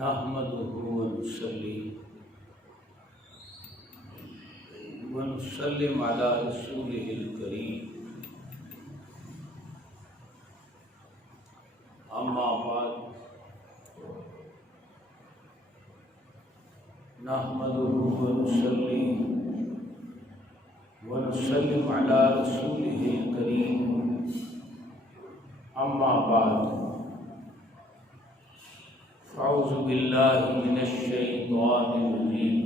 نحمده ونسلم على رسوله الكريم اما بعد نحمده ونسلم على رسوله الكريم اما بعد فاعوذ بالله من الشیطان الرجیم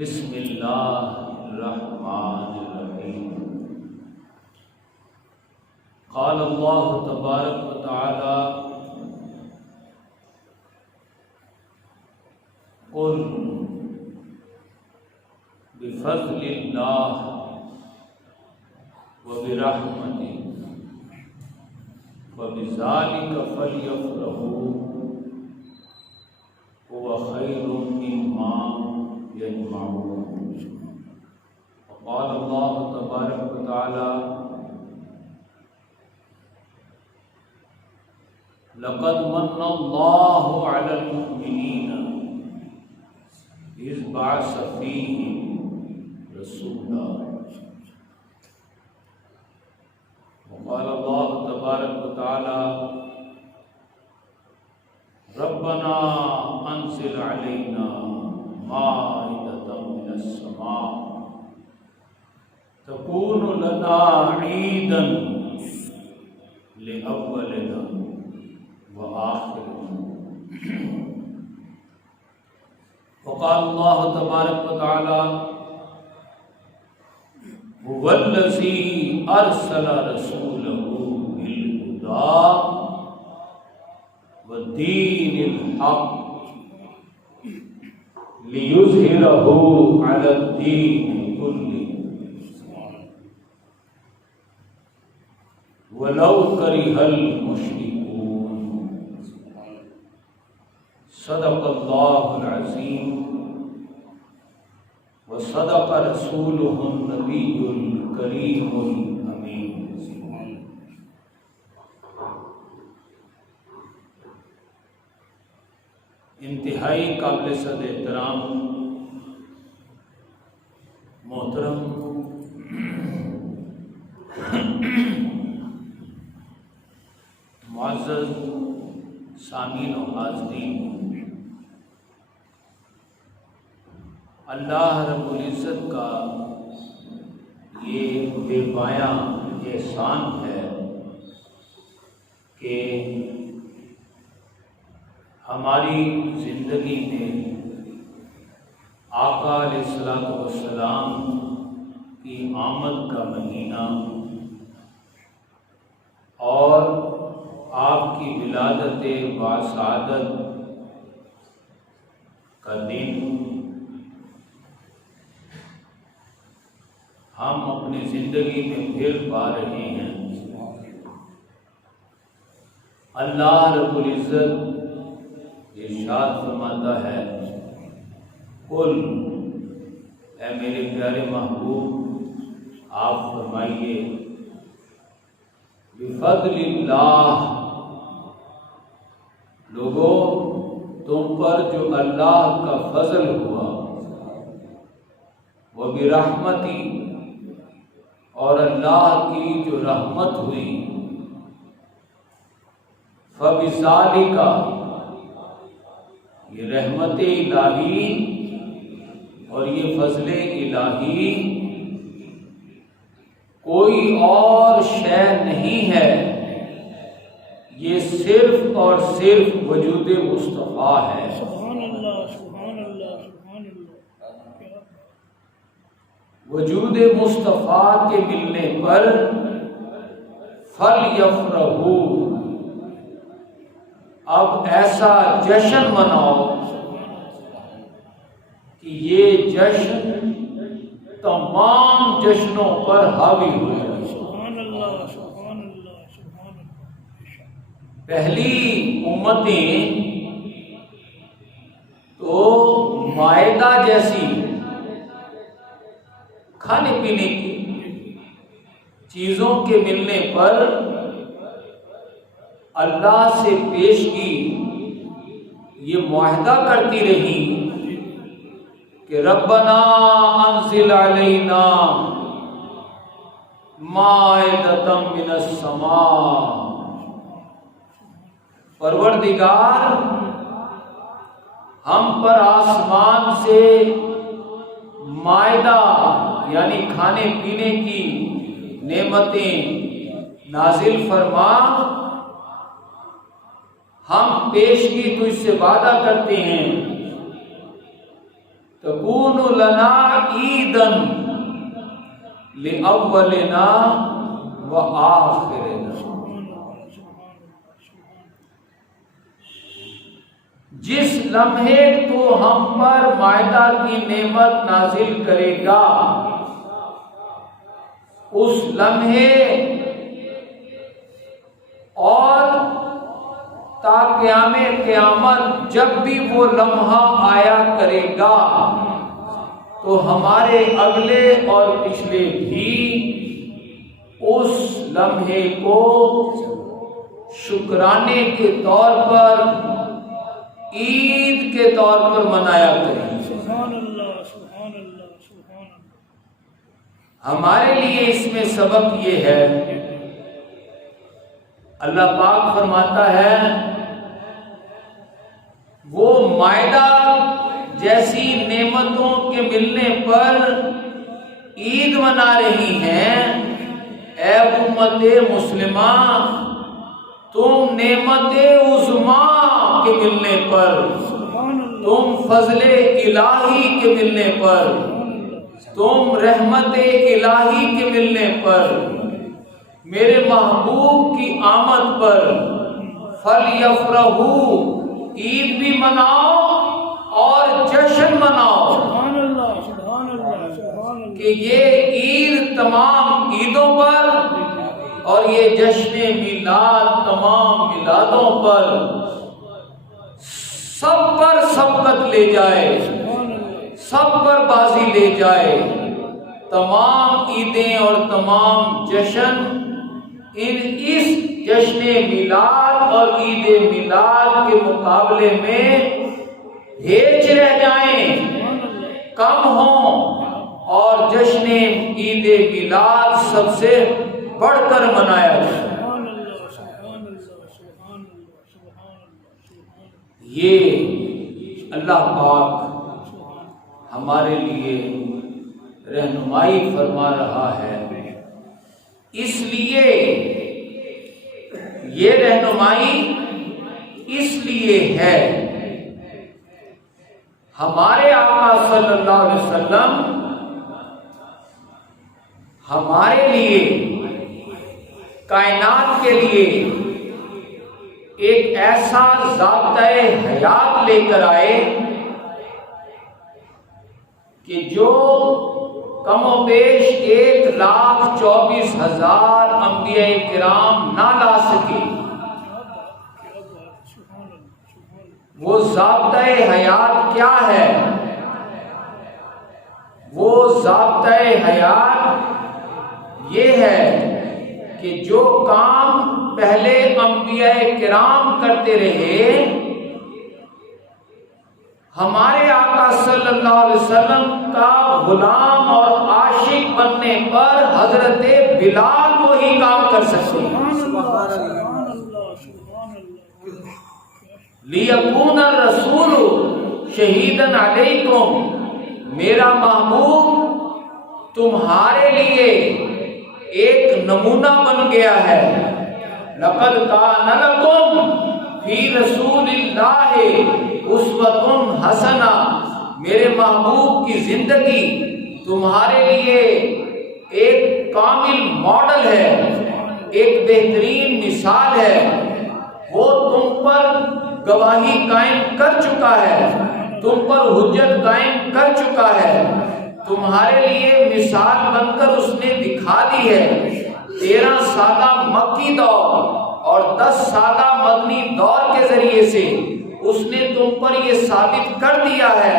بسم اللہ الرحمن الرحیم قال اللہ تبارک وتعالی قل بفضل اللہ وبرحمتہ وبذلك فليفرحوا هو خير مما يجمعون وقال الله تبارك وتعالى لقد من الله على المؤمنين إذ بعث فيهم رسولا وقال الله تبارك وتعالى ربنا انزل علينا مائدة من السماء تكون لنا عيدا لأولنا وآخرنا وقال الله تبارك وتعالى هو الذي أرسل رسوله بالهدى ودين الحق ليظهره على الدين كله ولو كره المشركون صدق الله العظيم وصدق رسوله النبي الكريم الأمين انتہائی قابل صد احترام محترم معزز سامعین و حاضرین، اللہ رب العزت کا یہ بے پایاں احسان ہے کہ ہماری زندگی میں آقا علیہ الصلوۃ والسلام کی آمد کا مہینہ اور آپ کی ولادت باسعادت کا دن ہم اپنی زندگی میں پھر پا رہے ہیں۔ اللہ رب العزت ارشاد فرماتا ہے قل، اے میرے پیارے محبوب آپ فرمائیے بفضل اللہ، لوگوں تم پر جو اللہ کا فضل ہوا، وبرحمتی، اور اللہ کی جو رحمت ہوئی، فبذالک، یہ رحمت الہی اور یہ فضل الہی کوئی اور شے نہیں ہے، یہ صرف اور صرف وجود مصطفیٰ ہے۔ سبحان اللہ، سبحان اللہ، سبحان اللہ۔ وجود مصطفیٰ کے ملنے پر فَلْيَفْرَحُوا، اب ایسا جشن مناؤ کہ یہ جشن تمام جشنوں پر حاوی ہوئے۔ سبحان اللہ، سبحان اللہ، سبحان اللہ۔ پہلی امتیں تو مائدہ جیسی کھانے پینے کی چیزوں کے ملنے پر اللہ سے پیشگی یہ معاہدہ کرتی رہی کہ ربنا انزل علینا مائدۃ من السماء، پروردگار ہم پر آسمان سے مائدہ یعنی کھانے پینے کی نعمتیں نازل فرما، ہم پیشگی تجھ سے وعدہ کرتے ہیں تکون لنا عیداً لأولنا وآخرنا، جس لمحے تو ہم پر مائدہ کی نعمت نازل کرے گا اس لمحے اور تا قیام قیامت جب بھی وہ لمحہ آیا کرے گا تو ہمارے اگلے اور پچھلے بھی اس لمحے کو شکرانے کے طور پر، عید کے طور پر منایا کریں۔ سبحان اللہ، سبحان اللہ، سبحان اللہ۔ ہمارے لیے اس میں سبب یہ ہے، اللہ پاک فرماتا ہے وہ مائدہ جیسی نعمتوں کے ملنے پر عید منا رہی ہیں، اے امت مسلمہ تم نعمت عظمیٰ کے ملنے پر، تم فضل الہی کے ملنے پر، تم رحمت الہی کے ملنے پر، میرے محبوب کی آمد پر فَلْيَفْرَحُوا، عید بھی مناؤ اور جشن مناؤ کہ یہ عید تمام عیدوں پر اور یہ جشن میلاد تمام میلادوں پر سب پر سبقت لے جائے، سب پر بازی لے جائے۔ تمام عیدیں اور تمام جشن اس جشن میلاد اور عید میلاد کے مقابلے میں ہیچ رہ جائیں، کم ہوں، اور جشن عید میلاد سب سے بڑھ کر منایا جائے۔ یہ اللہ پاک ہمارے لیے رہنمائی فرما رہا ہے، اس لیے یہ رہنمائی اس لیے ہے ہمارے آقا صلی اللہ علیہ وسلم ہمارے لیے، کائنات کے لیے ایک ایسا ضابطۂ حیات لے کر آئے کہ جو کم و بیش 1,24,000 انبیاء کرام نہ لا سکے۔ وہ ضابطۂ حیات کیا ہے؟ وہ ضابطۂ حیات یہ ہے کہ جو کام پہلے انبیاء کرام کرتے رہے، ہمارے آقا صلی اللہ علیہ وسلم کا غلام اور عاشق بننے پر حضرت بلال وہی کام کر سکتے ہیں۔ لِيَكُونَ الرَّسُولُ شَهِيدًا عَلَيْكُمْ، میرا محبوب تمہارے لیے ایک نمونہ بن گیا ہے۔ لَقَدْ كَانَ لَكُمْ فِي رَسُولِ اللَّهِ أُسْوَةٌ حَسَنَةٌ، میرے محبوب کی زندگی تمہارے لیے ایک کامل ماڈل ہے، ایک بہترین مثال ہے۔ وہ تم پر گواہی قائم کر چکا ہے، تم پر حجت قائم کر چکا ہے، تمہارے لیے مثال بن کر اس نے دکھا دی ہے۔ 13 سالہ مکی دور اور 10 سالہ مدنی دور کے ذریعے سے اس نے تم پر یہ ثابت کر دیا ہے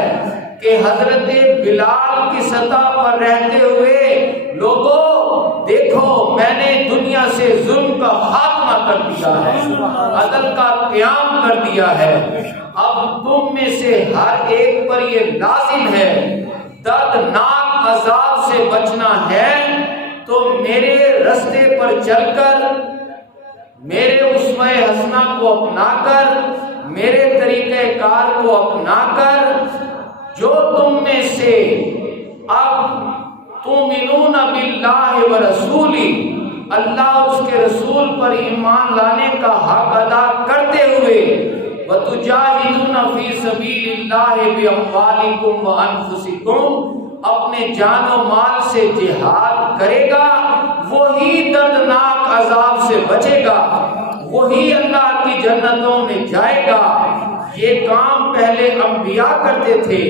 کہ حضرت بلال کی سطح پر رہتے ہوئے لوگوں دیکھو میں نے دنیا سے ظلم کا خاتمہ کر دیا ہے، عدل کا قیام کر دیا ہے، اب تم میں سے ہر ایک پر یہ لازم ہے دردناک عذاب سے بچنا ہے تو میرے رستے پر چل کر، میرے اسوہ حسنہ کو اپنا کر، میرے طریقہ کار کو اپنا کر، جو تم میں سے اب تؤمنون باللہ ورسولہ، اللہ اور اس کے رسول پر ایمان لانے کا حق ادا کرتے ہوئے، وتجاہدون فی سبیل اللہ باموالکم وانفسکم، اپنے جان و مال سے جہاد کرے گا وہی دردناک عذاب سے بچے گا، وہی اللہ کی جنتوں میں جائے گا۔ یہ کام پہلے انبیاء کرتے تھے،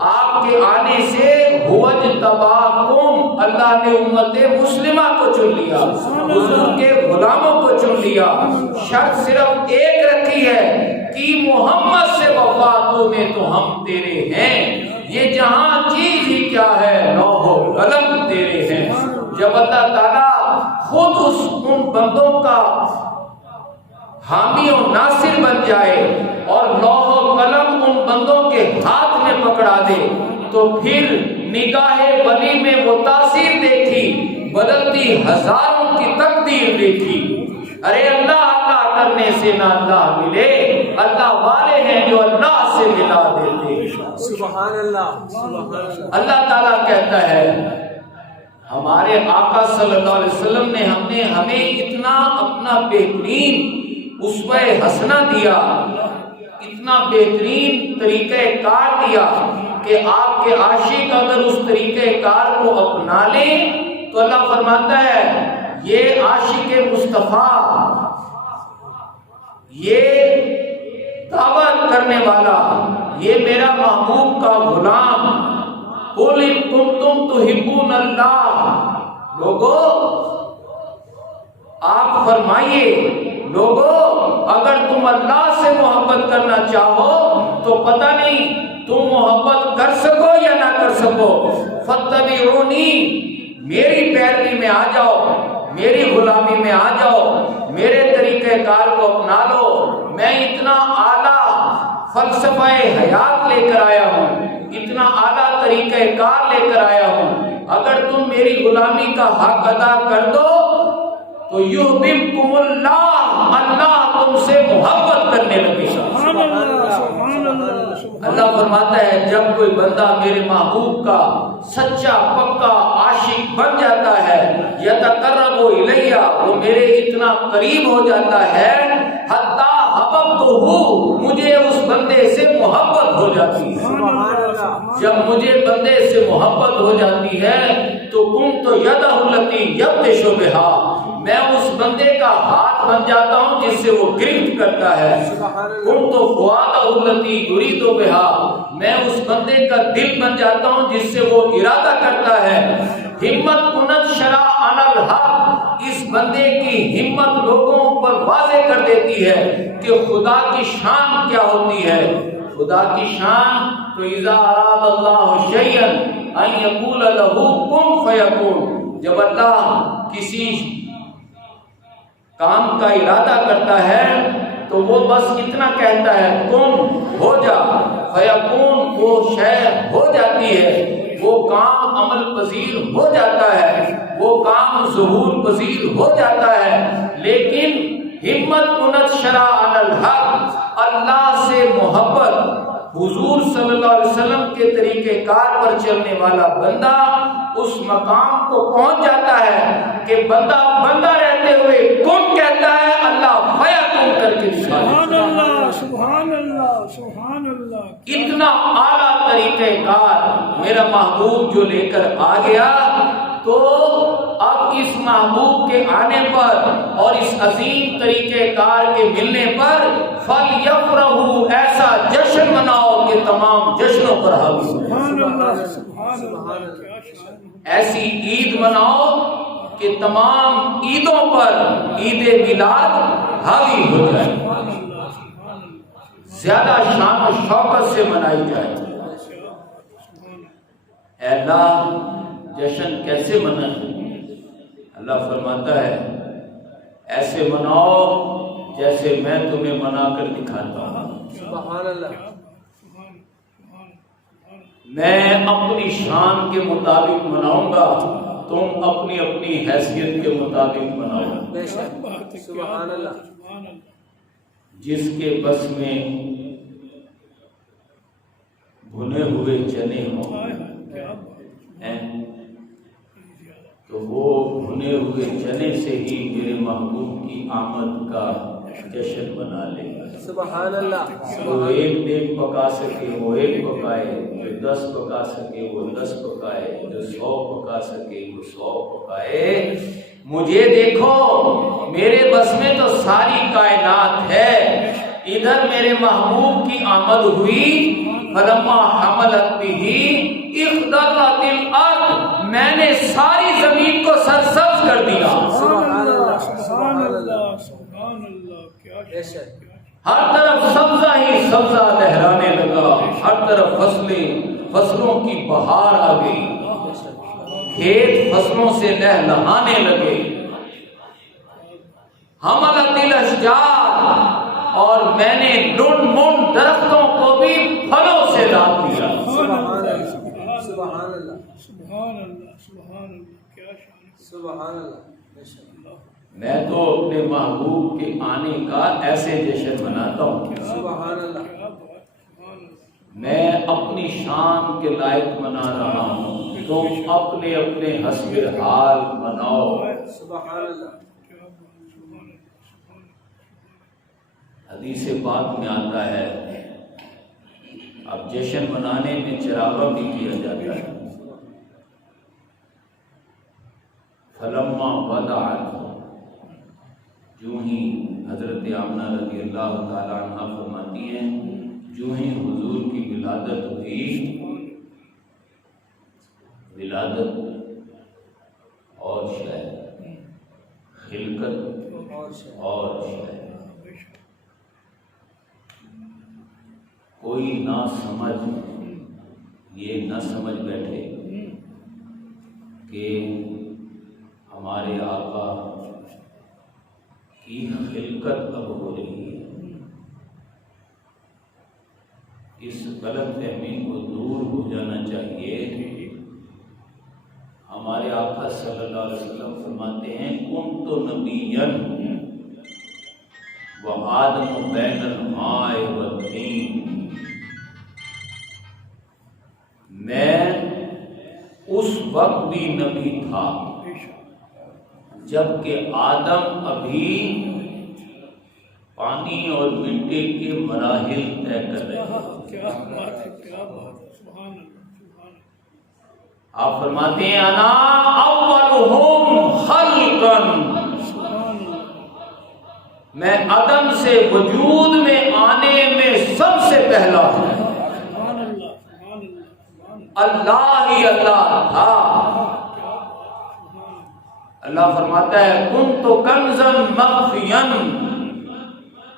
آپ کے آنے سے وَاجْتَبَاكُمْ، اللہ نے امت مسلمہ کو چن لیا، حضور کے غلاموں کو چن لیا، شرط صرف ایک رکھی ہے کہ محمد سے وفا تمہیں تو ہم تیرے ہیں، یہ جہاں چیز ہی کیا ہے لوح و قلم تیرے ہیں۔ جب اللہ تعالیٰ خود ان بندوں کا حامی و ناصر بن جائے اور لوح و قلم ان بندوں کے ہاتھ میں پکڑا دے تو پھر نگاہ ولی میں وہ تاثیر دیکھی، بدلتی ہزاروں کی تقدیر دیکھی۔ ارے اللہ اللہ کرنے سے نہ اللہ ملے، اللہ والے ہیں جو اللہ سے ملا دیتے۔ سبحان اللہ۔ اللہ تعالیٰ کہتا ہے ہمارے آقا صلی اللہ علیہ وسلم نے ہمیں اتنا اپنا بہترین اسوہ حسنہ دیا، اتنا بہترین طریقہ کار دیا کہ آپ کے عاشق اگر اس طریقہ کار کو اپنا لیں تو اللہ فرماتا ہے یہ عاشق مصطفیٰ، یہ دعوت کرنے والا، یہ میرا محبوب کا غلام، قُلْ إِن كُنتُمْ تُحِبُّونَ اللَّهَ، لوگو آپ فرمائیے لوگو اگر تم اللہ سے محبت کرنا چاہو تو پتہ نہیں تم محبت کر سکو یا نہ کر سکو، فَاتَّبِعُونِي، میری پیروی میں آ جاؤ، میری غلامی میں آ جاؤ، میرے طریقہ کار کو اپنا لو، میں اتنا اعلیٰ فلسفہ حیات لے کر آیا ہوں، اتنا اعلیٰ طریقہ کار لے کر آیا ہوں، اگر تم میری غلامی کا حق ادا کر دو تو یحببکم اللہ، اللہ تم سے محبت کرنے لگے گا۔ اللہ فرماتا ہے جب کوئی بندہ میرے محبوب کا سچا پکا عاشق بن جاتا ہے، یتقرب الیہ، وہ میرے اتنا قریب ہو جاتا ہے، حتی حببتہ، مجھے اس بندے سے محبت ہو جاتی ہے۔ جب مجھے بندے سے محبت ہو جاتی ہے تو کنت یدہ التی یبطش بہا، میں اس بندے کا ہاتھ بن جاتا ہوں جس سے وہ گرفت کرتا ہے۔ کنت فؤادہ التی یرید بہا، میں اس بندے کا دل بن جاتا ہوں جس سے وہ ارادہ کرتا ہے۔ ہمت کنت شرع عن الحق، اس بندے کی ہمت لوگوں پر واضح کر دیتی ہے کہ خدا کی شان کیا ہوتی ہے۔ خدا کی شان تو اذا اراد اللہ شیئا ان یقول لہ کن فیکون، جب اللہ کسی کام کا ارادہ کرتا ہے تو وہ بس اتنا کہتا ہے کن، ہو جا، فیکون، وہ شے ہو جاتی ہے، وہ کام عمل پذیر ہو جاتا ہے، وہ کام ظہور پذیر ہو جاتا ہے۔ لیکن ہمت کنت شرع عن الحق، اللہ سے محبت، حضور صلی اللہ علیہ وسلم کے طریقہ کار پر چلنے والا بندہ اس مقام کو پہنچ جاتا ہے کہ بندہ بندہ رہتے ہوئے کن کہتا ہے، اللہ فیکون کر کے دکھا دیتا ہے۔ سبحان اللہ، سبحان اللہ۔ اتنا اعلیٰ طریقہ کار میرا محبوب جو لے کر آ گیا، تو اب اس محبوب کے آنے پر اور اس عظیم طریقہ کار کے ملنے پر فَلْيَفْرَحُوا، ایسا جشن مناؤ کہ تمام جشنوں پر حاوی ہو جائے، ایسی عید مناؤ کہ تمام عیدوں پر عید میلاد حاوی ہو جائے، زیادہ شان و شوکت سے منائی جائے۔ اے اللہ جشن کیسے منائیں؟ اللہ فرماتا ہے ایسے مناؤ جیسے میں تمہیں منا کر دکھاتا ہوں. سبحان اللہ. میں اپنی شان کے مطابق مناؤں گا، تم اپنی اپنی حیثیت کے مطابق مناؤ. بے شک. سبحان اللہ. جس کے بس میں بھنے ہوئے چنے ہوں تو وہ بھنے ہوئے چنے سے ہی میرے محبوب کی آمد کا جشن منا لے. سبحان اللہ. جو ایک دیگ پکا سکے وہ ایک پکائے، جو 10 پکا سکے وہ 10 پکائے، جو 100 پکا سکے وہ 100 پکائے. مجھے دیکھو میرے بس میں تو ساری کائنات ہے، ادھر میرے محبوب کی آمد ہوئی. فلما حملت به اخضرت الارض، میں نے ساری زمین کو سرسبز کر دیا. سبحان اللہ. سبحان اللہ سبحان اللہ. کیا بے شک. ہر طرف سبزہ ہی سبزہ لہرانے لگا، ہر طرف فصلوں کی بہار آ گئی، بے شک. کھیت فصلوں سے لہلہانے لگے. حملت الاشجار، اور میں نے لنڈ منڈ درختوں کو بھی پھلوں سے لاد دیا. سبحان اللہ. سبحان اللہ. سبحان اللہ سبحان اللہ. کیا شان ہے. سبحان اللہ. بے شک. میں تو اپنے محبوب کے آنے کا ایسے جشن مناتا ہوں. سبحان اللہ. کیا بات. سبحان اللہ. میں اپنی شان کے لائق منا رہا ہوں، تم اپنے اپنے حسب حال مناؤ. سبحان اللہ. کیا بات. سبحان اللہ. سبحان اللہ. حدیث پاک میں آتا ہے اب جشن منانے میں چراغاں بھی کیا جاتا ہے. فلما ودعت، جو ہی حضرت آمنہ رضی اللہ تعالیٰ عنہ فرماتی ہیں جو ہی حضور کی ولادت ہوئی، ولادت اور شاید خلقت اور شاید کوئی نہ سمجھ یہ نہ سمجھ بیٹھے کہ ہمارے آقا کی خلقت اب ہو رہی ہے. اس غلط فہمی کو دور ہو جانا چاہیے. ہمارے آقا صلی اللہ علیہ وسلم فرماتے ہیں کنت نبیًا وآدم بین الماء والطین، میں اس وقت بھی نبی تھا جبکہ آدم ابھی پانی اور مٹی کے مراحل طے کر رہے ہیں. کیا بات ہے. کیا بات ہے. سبحان اللہ. سبحان اللہ. آپ فرماتے ہیں انا اولہم خلقا، سبحان اللہ. میں عدم سے وجود میں آنے میں سب سے پہلا ہوں. سبحان اللہ. سبحان اللہ. سبحان اللہ. اللہ ہی اللہ تھا. اللہ فرماتا ہے کنت کنزا مخفیا،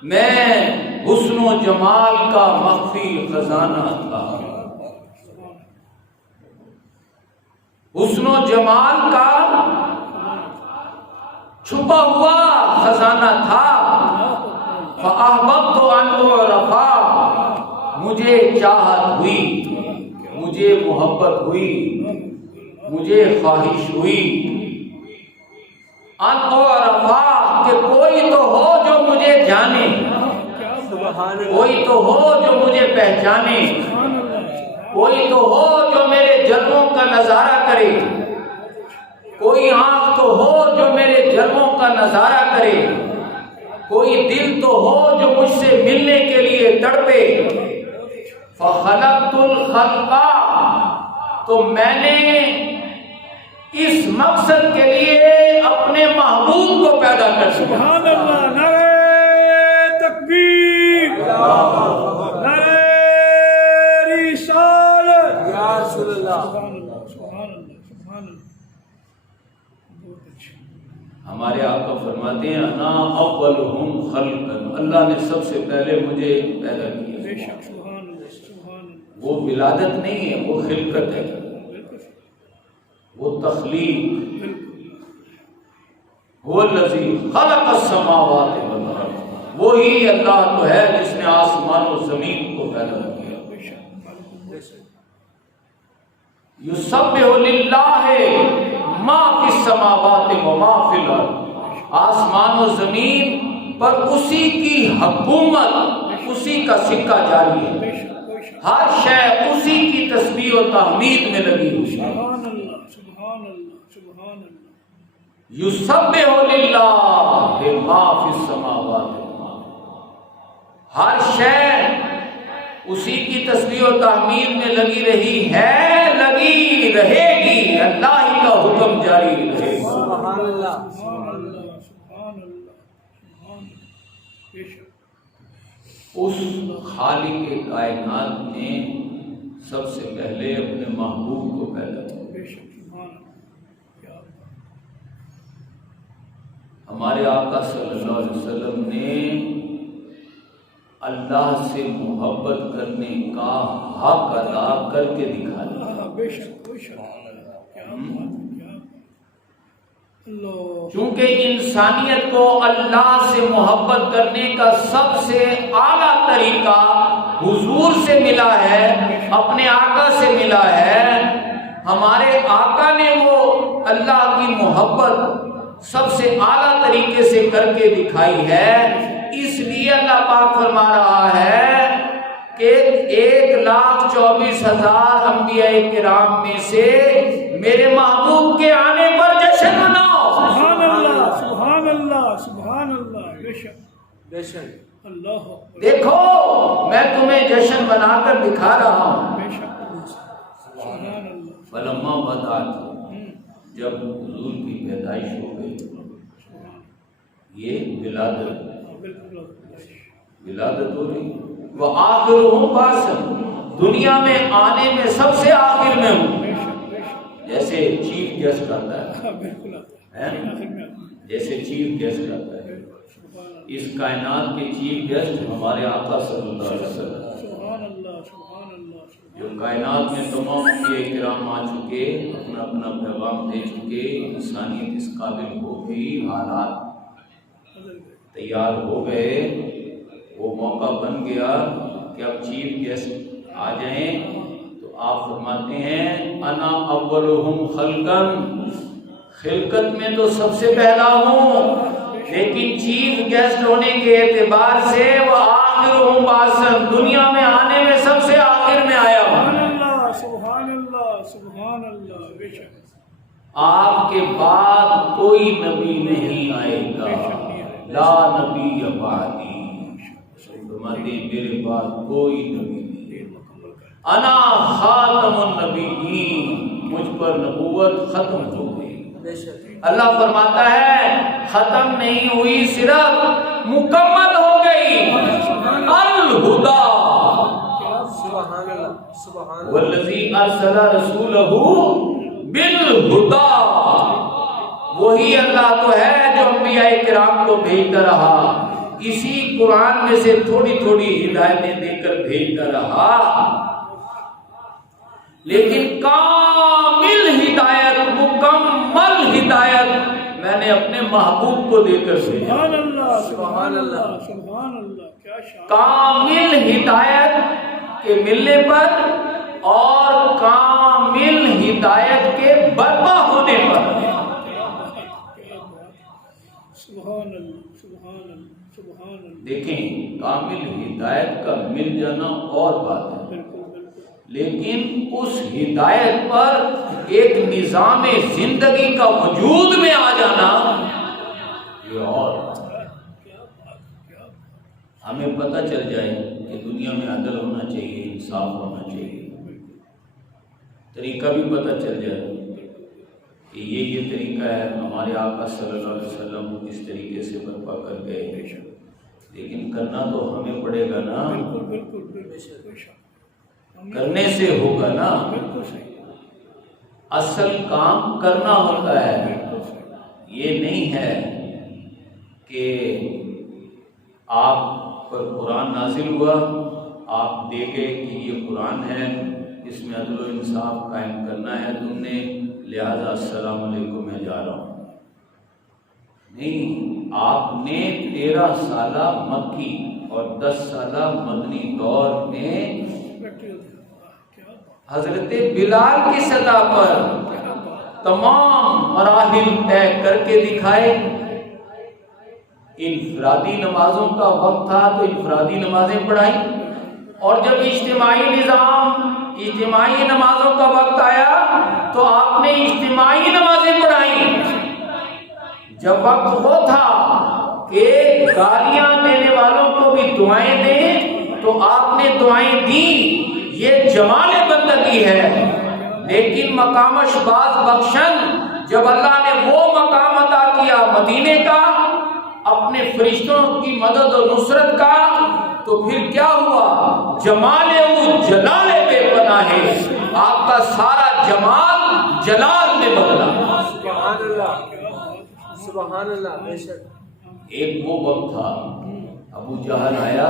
میں حسن و جمال کا مخفی خزانہ تھا. حسن و جمال کا چھپا ہوا خزانہ تھا. فأحببت أن أعرف، مجھے چاہت ہوئی، مجھے محبت ہوئی، مجھے خواہش ہوئی ان أعرف کہ کوئی تو ہو جو مجھے جانے، کوئی تو ہو جو مجھے پہچانے، کوئی تو ہو جو میرے جلووں کا نظارہ کرے، کوئی آنکھ تو ہو جو میرے جلووں کا نظارہ کرے، کوئی دل تو ہو جو مجھ سے ملنے کے لیے تڑپے. فخلقت الخلق، تو میں نے اس مقصد کے لیے اپنے محبوب کو پیدا کر دیا. سبحان اللہ. نعرہ تکبیر، نعرہ رسالت. یا رسول اللہ. سبحان اللہ. سبحان اللہ. سبحان اللہ. بہت اچھا. ہمارے آقا فرماتے ہیں انا اولہم خلقا، اللہ نے سب سے پہلے مجھے پیدا کیا. بے شک. سبحان اللہ. سبحان اللہ. وہ ولادت نہیں ہے، وہ خلقت ہے. بالکل وہ تخلیق، هو الذی خلق السماوات والارض، وہی اللہ تو ہے جس نے آسمان و زمین کو پیدا کیا۔ یسبح للہ ما فی السماوات و ما فی الارض، آسمان و زمین پر اسی کی حکومت، اسی کا سکہ جاری ہے، ہر شے اسی کی تسبیح و تحمید میں لگی ہوئی ہے۔ سبحان اللہ سبحان اللہ سبحان اللہ۔ یسبح للہ ما فی السماوات، ہر شے اسی کی تسبیح و تحمید میں لگی رہی ہے، لگی رہے گی، اللہ ہی کا حکم جاری رہے گا۔ سبحان اللہ سبحان اللہ سبحان اللہ سبحان اللہ۔ بے شک اس خالق کائنات نے سب سے پہلے اپنے محبوب کو پیدا کیا۔ بے شک سبحان اللہ۔ کیا بات۔ ہمارے آقا صلی اللہ علیہ وسلم نے اللہ سے محبت کرنے کا حق ادا کر کے دکھا دیا۔ بے شک بے شک۔ کیا بات ہے، کیا بات۔ اللہ چونکہ انسانیت کو اللہ سے محبت کرنے کا سب سے اعلیٰ طریقہ حضور سے ملا ہے، اپنے آقا سے ملا ہے۔ ہمارے آقا نے وہ اللہ کی محبت سب سے اعلیٰ طریقے سے کر کے دکھائی ہے۔ اس لیے اللہ پاک فرما رہا ہے کہ 1,24,000 انبیاء کرام میں سے میرے محبوب کے آنے پر جشن مناؤ۔ سبحان اللہ سبحان اللہ سبحان اللہ۔ بے شک بے شک اللہ دیکھو میں تمہیں جشن بنا کر دکھا رہا ہوں۔ بے شک سبحان اللہ۔ فلما بدات، جب حضور کی پیدائش ہو گئی، یہ ولادت ولادت ہو رہی، وہ آخرہم باسن، دنیا میں آنے میں سب سے آخر میں ہوں، جیسے چیف گیسٹ آتا ہے، جیسے چیف گیسٹ آتا ہے، اس کائنات کے چیف گیسٹ ہمارے آقا صلی اللہ علیہ وسلم، سبحان اللہ سبحان اللہ۔ جو کائنات میں تمام انبیاء کرام آ چکے، اپنا اپنا پیغام دے چکے، انسانیت اس قابل ہو گئی، حالات تیار ہو گئے، وہ موقع بن گیا کہ اب چیف گیسٹ آ جائیں، تو آپ فرماتے ہیں انا اولہم خلقن، خلقت میں تو سب سے پہلا ہوں، لیکن چیف گیسٹ ہونے کے اعتبار سے وہ آخرہم باسن، دنیا میں آنے میں سب سے آخر میں آیا ہوں۔ سبحان اللہ سبحان اللہ سبحان اللہ۔ بے شک آپ کے بعد کوئی نبی نہیں آئے گا، لا نبی بعدی، فرماتے ہیں میرے بعد کوئی نبی نہیں، انا خاتم النبیین، مجھ پر نبوت ختم ہو گئی۔ بے شک اللہ فرماتا ہے ختم نہیں ہوئی، صرف مکمل ہو گئی۔ الہدا سبحان اللہ سبحان اللہ والذی ارسل رسولہ بالہدا، وہی اللہ تو ہے جو انبیاء کرام کو بھیجتا رہا، اسی قرآن میں سے تھوڑی تھوڑی ہدایتیں دے کر بھیجتا رہا، لیکن کامل ہدایت، مکمل ہدایت میں نے اپنے محبوب کو دے کر بھیجا۔ سبحان اللہ سبحان اللہ سبحان اللہ۔ کیا شان۔ کامل ہدایت کے ملنے پر اور کامل ہدایت کے برپا ہونے پر، سبحان اللہ سبحان اللہ سبحان اللہ۔ دیکھیں کامل ہدایت کا مل جانا اور بات ہے، بالکل بالکل۔ لیکن اس ہدایت پر ایک نظام زندگی کا وجود میں آ جانا یہ اور بات ہے۔ ہمیں پتہ چل جائے کہ دنیا میں عدل ہونا چاہیے، انصاف ہونا چاہیے، طریقہ بھی پتہ چل جائے کہ یہ طریقہ ہے، ہمارے آقا صلی اللہ علیہ وسلم اس طریقے سے برپا کر گئے، لیکن کرنا تو ہمیں پڑے گا نا، بالکل بالکل بالکل۔ کرنے سے ہوگا نا، بالکل صحیح اصل کام کرنا ہوتا ہے، بالکل صحیح۔ یہ نہیں ہے کہ آپ پر قرآن نازل ہوا، آپ دیکھے کہ یہ قرآن ہے، اس میں عدل و انصاف قائم کرنا ہے تم نے، لہذا السلام علیکم میں جا رہا ہوں. نہیں، آپ نے 13 سالہ مکی اور 10 سالہ مدنی دور میں حضرت بلال کی سطح پر تمام مراحل طے کر کے دکھائے. انفرادی نمازوں کا وقت تھا تو انفرادی نمازیں پڑھائیں، اور جب اجتماعی نمازوں کا وقت آیا تو آپ نے اجتماعی نمازیں پڑھائیں. جب وقت وہ تھا کہ گالیاں دینے والوں کو بھی دعائیں دیں تو آپ نے دعائیں دیں. یہ جمال بندگی ہے. لیکن مقامش باز بخشن جب اللہ نے وہ مقام عطا کیا مدینے کا، اپنے فرشتوں کی مدد و نصرت کا، تو پھر کیا ہوا؟ جمال او جلال بے پناہ ہے. آپ کا سارا جمال جلال میں بدلا. سبحان اللہ، سبحان اللہ. بے شک ایک وہ وقت تھا ابو جہل آیا،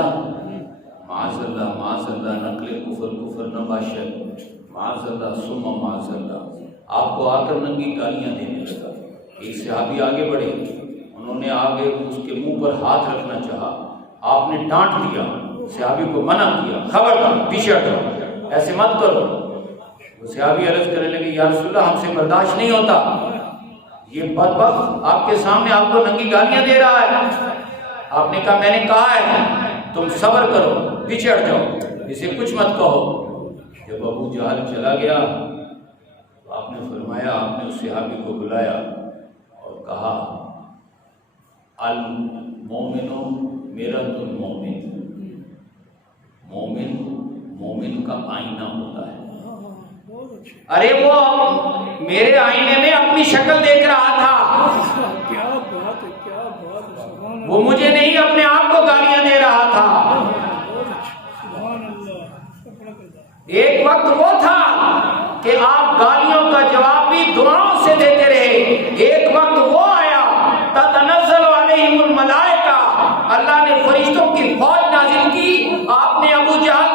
معاذ اللہ نقل کفر نہ باشد، معاذ اللہ ثم معاذ اللہ، آپ کو آ کر ننگی گالیاں دینے لگا. ایک صحابی آگے بڑھے، انہوں نے آگے اس کے منہ پر ہاتھ رکھنا چاہا، آپ نے ڈانٹ دیا، صحابی کو منع کیا، خبردار پیچھے ہٹو، ایسے مت کرو. وہ صحابی عرض کرنے لگے یا رسول اللہ ہم سے برداشت نہیں ہوتا، یہ بدبخت آپ کے سامنے آپ کو ننگی گالیاں دے رہا ہے. آپ نے کہا میں نے کہا ہے تم صبر کرو، پیچھے ہٹ جاؤ، اسے کچھ مت کہو. جب ابو جہل چلا گیا تو آپ نے فرمایا، آپ نے اس صحابی کو بلایا اور کہا المومن مرۃ المومن، مومن کا آئینہ ہوتا ہے. ارے وہ میرے آئینے میں اپنی شکل دیکھ رہا تھا، کیا بات ہے، کیا بات ہے. سبحان وہ مجھے نہیں اپنے آپ کو گالیاں دے رہا تھا. سبحان اللہ. ایک وقت وہ تھا کہ آپ گالیوں کا جواب بھی دعاؤں سے دیتے رہے. ایک وقت وہ آیا تتنزل علیہم الملائکہ، اللہ نے فرشتوں کی فوج نازل کی. آپ نے ابو جہل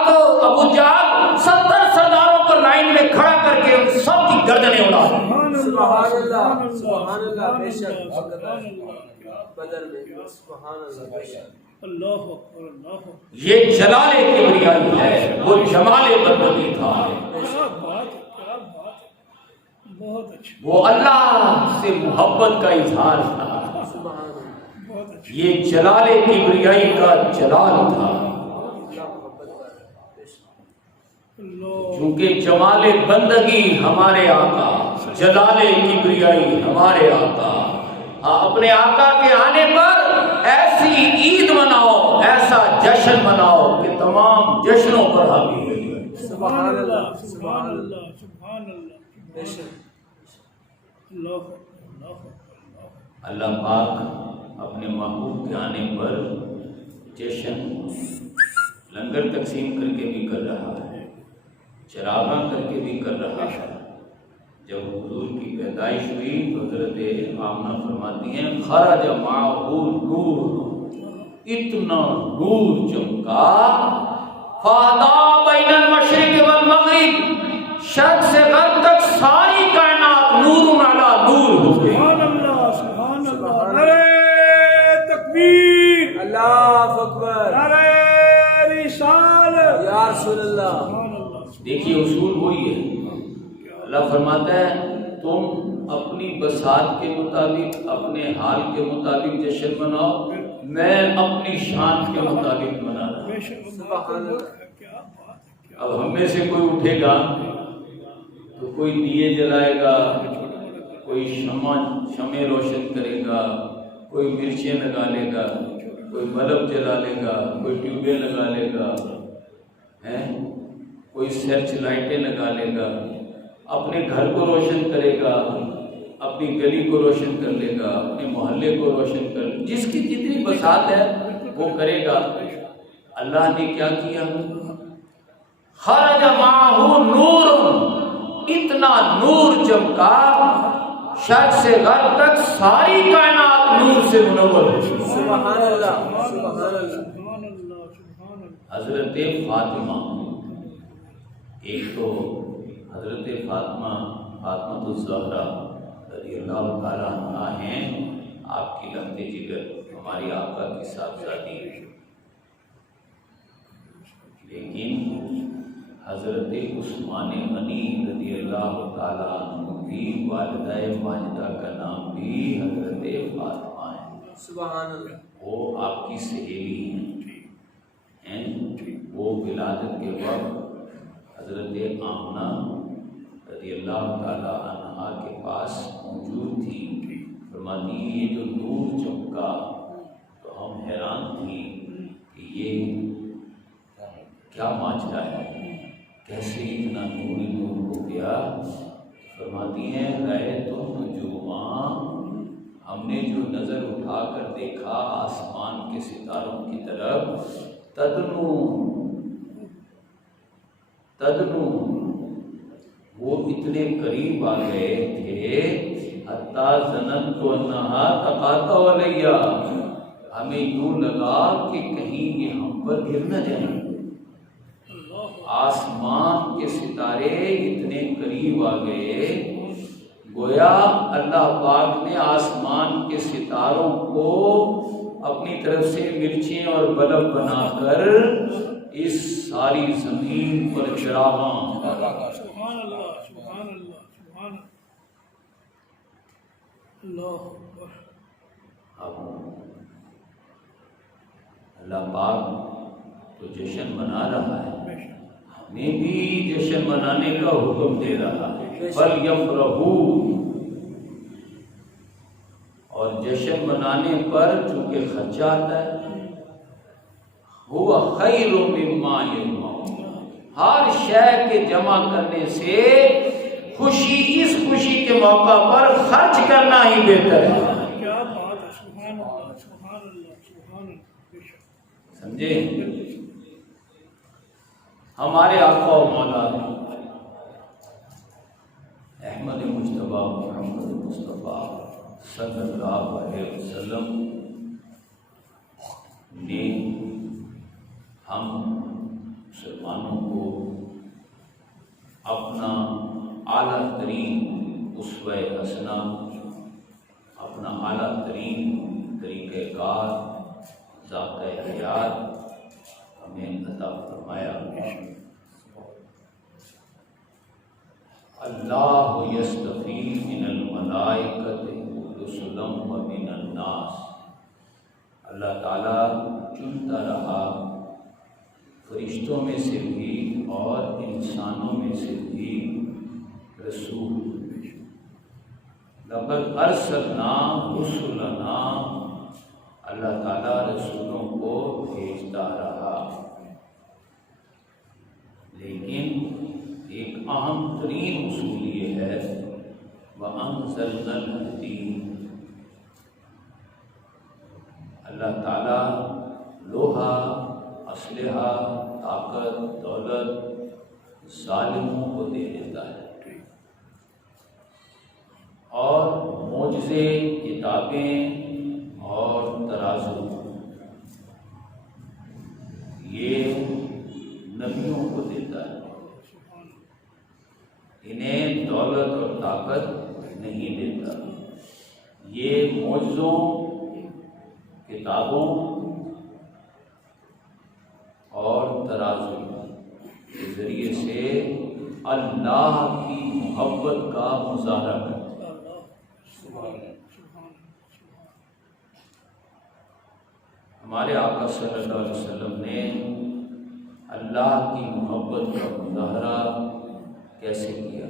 70 سرداروں کو لائن میں کھڑا کر کے ان سب کی گردنیں اڑا دی. سبحان اللہ، سبحان اللہ. بے شک بدر میں سبحان اللہ. بے شک اللہ اکبر، اللہ اکبر. یہ جلال کبریائی ہے، وہ جمال بندگی تھا. کیا بات ہے، کیا بات ہے. بہت اچھا، وہ اللہ سے محبت کا اظہار تھا. سبحان اللہ. بہت اچھا. یہ جلال کبریائی کا جلال تھا. اللہ چونکہ جمال بندگی ہمارے آقا، جلال کبریائی ہمارے آقا. اپنے آقا کے آنے پر ایسی عید مناؤ، ایسا جشن مناؤ کہ تمام جشنوں پر حاوی ہوئی. سبحان اللہ، سبحان اللہ، سبحان اللہ. بے شک اللہ اکبر، اللہ اکبر. اللہ پاک اپنے محبوب کے آنے پر جشن لنگر تقسیم کر کے بھی کر رہا ہے، چراغاں کر کے بھی کر رہا ہے. جب حضور کی پیدائش ہوئی تو حضرت آمنہ فرماتی ہیں خرج معہ نور، اتنا نور چمکا، فاضاء بین المشرق والمغرب، شرق سے غرب تک ساری کائنات نور علی نور ہو گئی. سبحان اللہ، سبحان اللہ. نعرہ تکبیر، اللہ اکبر. نعرہ رسالت. یا رسول اللہ. سبحان اللہ. دیکھیے اصول وہی ہے. اللہ فرماتا ہے تم اپنی بساط کے مطابق، اپنے حال کے مطابق جشن مناؤ، میں اپنی شان کے مطابق منا رہا ہوں. بے شک. سبحان اللہ. کیا بات ہے. اب ہم میں سے کوئی اٹھے گا تو کوئی دیے جلائے گا، کوئی شمع روشن کرے گا، کوئی مرچیں لگا لے گا، کوئی بلب جلا لے گا، کوئی ٹیوبیں لگا لے گا، کوئی سرچ لائٹیں لگا لے گا، اپنے گھر کو روشن کرے گا، اپنی گلی کو روشن کر لے گا، اپنے محلے کو روشن کر لے گا. جس کی جتنی بساط ہے وہ کرے گا. اللہ نے کیا کیا؟ خرج معہ نور، اتنا نور چمکا شرق سے غرب تک ساری کائنات نور سے منور ہو. سبحان اللہ، سبحان اللہ. سبحان اللہ، سبحان اللہ. حضرت فاطمہ، ایک تو حضرت فاطمہ فاطمہ الزہرا رضی اللہ تعالیٰ عنہا ہیں، آپ کی لمبے جگر، ہماری آقا کی صاحبزادی، لیکن حضرت عثمان غنی رضی اللہ تعالیٰ عنہ کی والدہ ماجدہ کا نام بھی حضرت فاطمہ ہے۔ سبحان اللہ۔ وہ آپ کی سہیلی ہیں، وہ ولادت کے وقت حضرت آمنہ رضی اللہ تعالیٰ عنہا کے پاس موجود تھی۔ فرماتی یہ جو نور چمکا تو ہم حیران تھی کہ یہ کیا ماجرا ہے، کیسے اتنا نور ہو گیا۔ فرماتی ہیں رہے تم نجوماں، ہم نے جو نظر اٹھا کر دیکھا آسمان کے ستاروں کی طرف، تدنو وہ اتنے قریب آ گئے تھے، حتیٰ ظننت انہا تقاطع علیہ، ہمیں یوں لگا کہ کہیں یہ ہم پر گر نہ جائیں۔ آسمان کے ستارے اتنے قریب آ گئے، گویا اللہ پاک نے آسمان کے ستاروں کو اپنی طرف سے مرچیں اور بلب بنا کر اس ساری زمین پر چراغاں۔ سبحان اللہ، سبحان اللہ، سبحان اللہ اکبر۔ اب اللہ پاک تو جشن منا رہا ہے، ہمیں بھی جشن منانے کا حکم دے رہا ہے، فَلْيَفْرَحُوا، اور جشن منانے پر چونکہ خرچہ آتا ہے، هُوَ خَيْرٌ مِّمَّا يَجْمَعُونَ، ہر شے کے جمع کرنے سے خوشی، اس خوشی کے موقع پر خرچ کرنا ہی بہتر ہے۔ کیا بات ہے، سبحان اللہ، سبحان اللہ، سبحان اللہ۔ سمجھے؟ ہمارے آقا و مولا احمد مجتبیٰ محمد مصطفیٰ صلی اللہ علیہ وسلم نے ہم مسلمانوں کو اپنا اعلیٰ ترین اسوہ حسنہ، اپنا اعلیٰ ترین طریقہ کار، ذاتِ حیات ہمیں عطا فرمایا۔ اللہ یصطفی من الملائکۃ رسلا ومن الناس، اللہ تعالیٰ چنتا رہا فرشتوں میں سے بھی اور انسانوں میں سے بھی رسول۔ لقد ارسلنا رسلنا، اللہ تعالیٰ رسولوں کو بھیجتا رہا، لیکن ایک اہم ترین اصول یہ ہے وَأَنزَلْنَا الْحَدِيدَ، اللہ تعالیٰ لوہا، اسلحہ، طاقت، دولت ظالموں کو دے دیتا ہے، اور معجزے، کتابیں اور ترازو یہ نبیوں کو دیتا ہے، انہیں دولت اور طاقت نہیں دیتا۔ یہ معجزوں، کتابوں اور ترازو کے ذریعے سے اللہ کی محبت کا مظاہرہ کرتا ہے۔ ہمارے آقا صلی اللہ علیہ وسلم نے اللہ کی محبت کا مظاہرہ کیسے کیا؟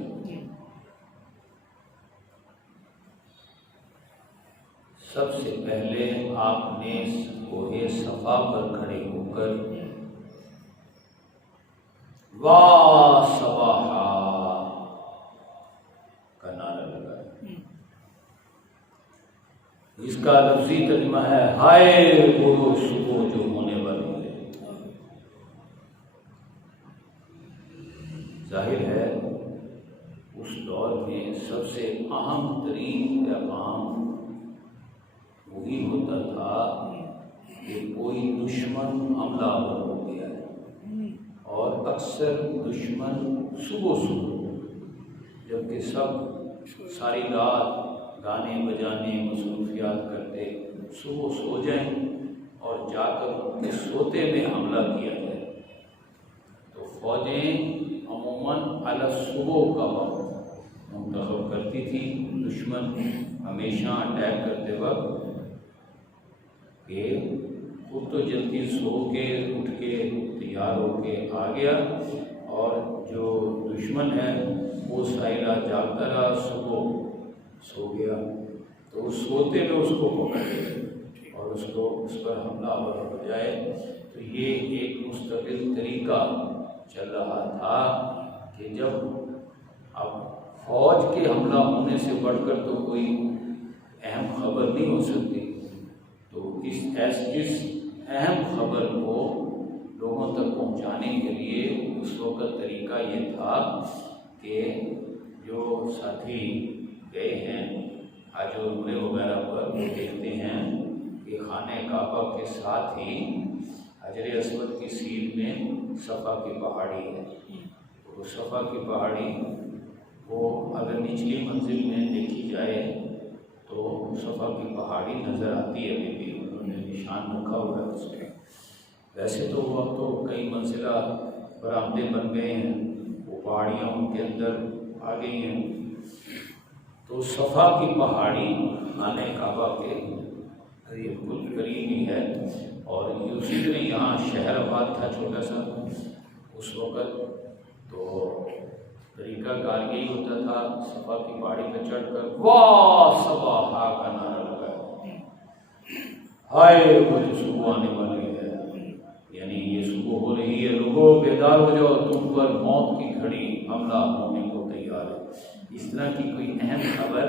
سب سے پہلے آپ نے کوہ صفا پر کھڑے ہو کر واہ صباحا کا نعرہ لگایا۔ اس کا لفظی ترجمہ ہے ہائے وہ صبح جو ہونے والی ہے۔ ظاہر ہے اس دور میں سب سے اہم ترین پیغام وہی ہوتا تھا کہ کوئی دشمن حملہ ہو گیا ہے، اور اکثر دشمن صبح جبکہ سب ساری رات گانے بجانے مصروفیات کرتے، صبح سو جائیں اور جا کر ان کے سوتے میں حملہ کیا جائے۔ تو فوجیں عموماً صبح کا وقت منتخب کرتی تھی۔ دشمن ہمیشہ اٹیک کرتے وقت کہ خود تو جلدی سو کے اٹھ کے تیار ہو کے آ گیا، اور جو دشمن ہے وہ ساری رات جاگتا رہا، صبح سو گیا، تو اس سوتے میں اس کو پکڑ لے اور اس پر حملہ ہو جائے۔ تو یہ ایک مستقل طریقہ چل رہا تھا کہ جب اب فوج کے حملہ ہونے سے بڑھ کر تو کوئی اہم خبر نہیں ہو سکتی، تو اس اہم خبر کو لوگوں تک پہنچانے کے لیے اس وقت طریقہ یہ تھا کہ جو ساتھی گئے ہیں حج و عمرے وغیرہ پر، وہ دیکھتے ہیں کہ خانہ کعبہ کے ساتھ ہی حجر اسود کی سیٹ میں صفا کی پہاڑی ہے۔ وہ صفا کی پہاڑی وہ اگر نچلی منزل میں دیکھی جائے تو صفا کی پہاڑی نظر آتی ہے، ابھی بھی انہوں نے نشان رکھا ہوا ہے اس پہ۔ ویسے تو وہ اب تو کئی منزلہ برآمدے بن گئے ہیں، وہ پہاڑیاں ان کے اندر آ گئی ہیں۔ تو صفا کی پہاڑی خانہ کعبہ کے بالکل قریب ہی ہے، اور اسی طرح یہاں شہر آباد تھا چھوٹا سا اس وقت، تو طریقہ کار یہی ہوتا تھا صفا کی پہاڑی پہ چڑھ کر واہ صباح کا نعرہ لگایا، ہائے وہ جو صبح آنے والی ہے، یعنی یہ صبح ہو رہی ہے، لوگوں بیدار ہو جاؤ، تم پر موت کی گھڑی حملہ ہونے کو تیار ہے۔ اس طرح کی کوئی اہم خبر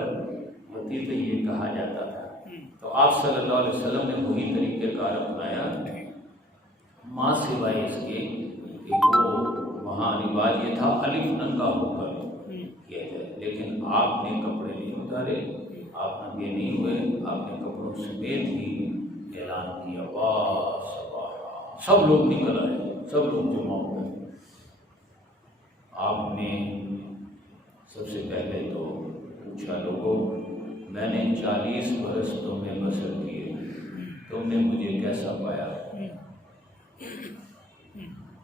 ہوتی تو یہ کہا جاتا تھا۔ تو آپ صلی اللہ علیہ وسلم نے وہی طریقہ کار اپنایا، ماں سوائے اس کے کہ وہ وہاں رواج یہ تھا الف ننگا ہو کر کیا جائے، لیکن آپ نے کپڑے نہیں اتارے، آپ ننگے نہیں ہوئے، آپ نے کپڑوں سمیت ہی اعلان کیا واہ صباح، سب لوگ نکل آئے، سب لوگ جمع ہو گئے۔ آپ نے سب سے پہلے تو پوچھا لوگوں، میں نے 40 برس تم نے بسر کیے، تم نے مجھے کیسا پایا؟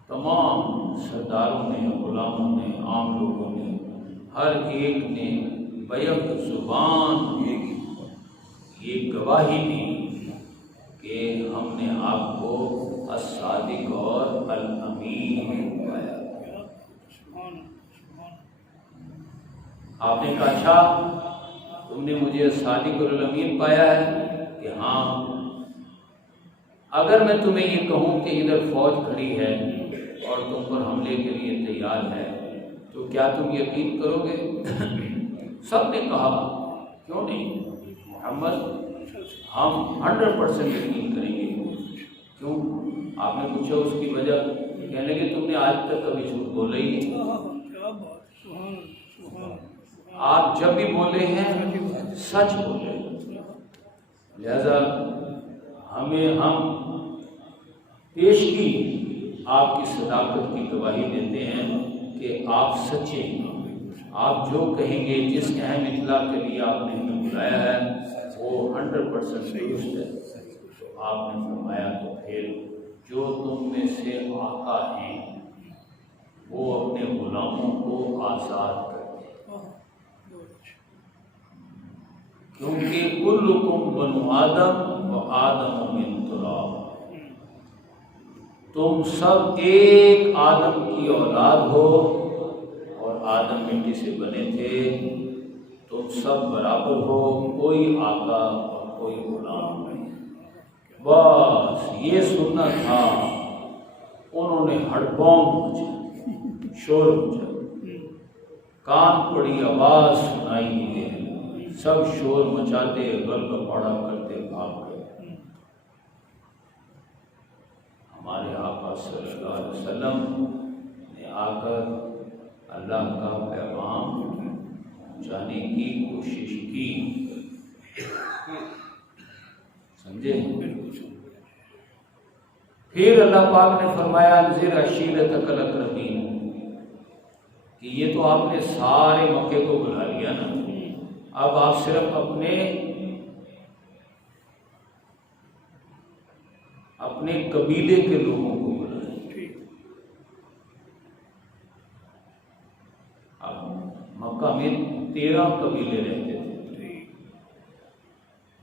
تمام سرداروں نے، غلاموں نے، عام لوگوں نے، ہر ایک نے بیک زبان یہ گواہی دی کہ ہم نے آپ کو الصادق اور الامین پایا۔ آپ نے کہا اچھا تم نے مجھے صادق اور الامین پایا ہے کہ ہاں، اگر میں تمہیں یہ کہوں کہ ادھر فوج کھڑی ہے اور تم پر حملے کے لیے تیار ہے تو کیا تم یقین کرو گے؟ سب نے کہا کیوں نہیں محمد، ہم 100% یقین کریں گے۔ کیوں؟ آپ نے پوچھا اس کی وجہ، کہنے لگے تم نے آج تک کبھی جھوٹ بولا ہی نہیں، آپ جب بھی بولے ہیں سچ بولے، لہذا ہم پیشگی آپ کی صداقت کی گواہی دیتے ہیں کہ آپ سچے ہیں، آپ جو کہیں گے، جس اہم اطلاع کے لیے آپ نے ہمیں بلایا ہے وہ 100% درست ہے۔ تو آپ نے فرمایا تو پھر جو تم میں سے آقا ہیں وہ اپنے غلاموں کو آزاد کر دیں، کیونکہ کلکم بنو آدم و آدم من تراب، تم سب ایک آدم کی اولاد ہو اور آدم مٹی سے بنے تھے، تم سب برابر ہو، کوئی آقا اور کوئی غلام نہیں۔ بس یہ سننا تھا، انہوں نے ہڑبونگ مچا، شور مچا، کان پڑی آواز سنائی نہیں دے، سب شور مچاتے غلب پڑا کرتے بھاگ گئے۔ ہمارے آقا صلی اللہ علیہ وسلم نے آ کر اللہ کا پیغام پہنچانے کی کوشش کی، سمجھے؟ پھر اللہ پاک نے فرمایا انذر عشیرتک الاقربین، کہ یہ تو آپ نے سارے مکے کو بلا لیا نا، اب آپ صرف اپنے قبیلے کے لوگوں کو بلائیں. اب مکہ میں 13 قبیلے رہتے تھے،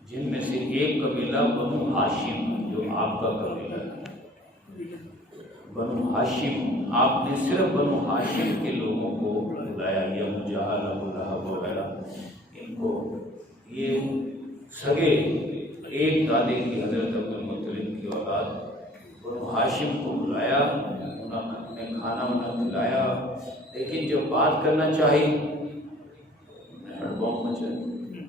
جن میں سے ایک قبیلہ بنو ہاشم، جو آپ کا قبیلہ ہے، بنو ہاشم. آپ نے صرف بنو ہاشم کے لوگوں کو بلایا، ابو جہل، ابو لہب وغیرہ، ان کو، یہ سگے ایک دادے کی حضرت عبد المطلب کی اولاد، بنو ہاشم کو بلایا، انہیں کھانا وانا کھلایا. لیکن جب بات کرنا چاہی بوم مچائی،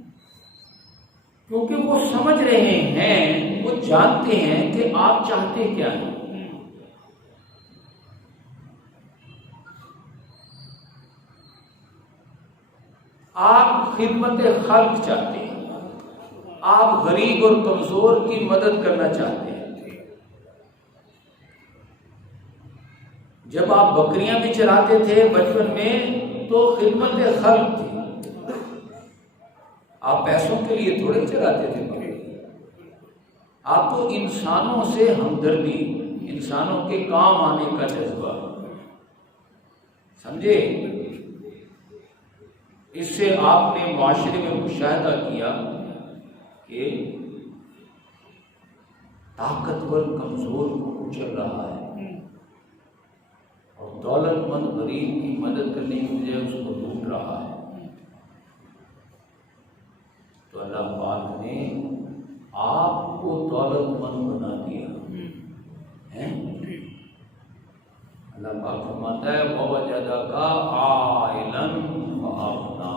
کیونکہ وہ سمجھ رہے ہیں، وہ جانتے ہیں کہ آپ چاہتے کیا ہیں. آپ خدمت خلق چاہتے ہیں، آپ غریب اور کمزور کی مدد کرنا چاہتے ہیں. جب آپ بکریاں بھی چراتے تھے بچپن میں تو خدمت خلق تھی، آپ پیسوں کے لیے تھوڑے چراتے تھے بکری. آپ تو انسانوں سے ہمدردی، انسانوں کے کام آنے کا جذبہ، سمجھے؟ اس سے آپ نے معاشرے میں مشاہدہ کیا کہ طاقتور کمزور کو کچل رہا ہے اور دولت مند غریب کی مدد کرنے کی بجائے اس کو لوٹ رہا ہے. تو اللہ پاک نے آپ کو دولت مند بنا دیا ہے. اللہ پاک فرماتا ہے وَوَجَدَكَ عَائِلًا فَأَغْنَىٰ،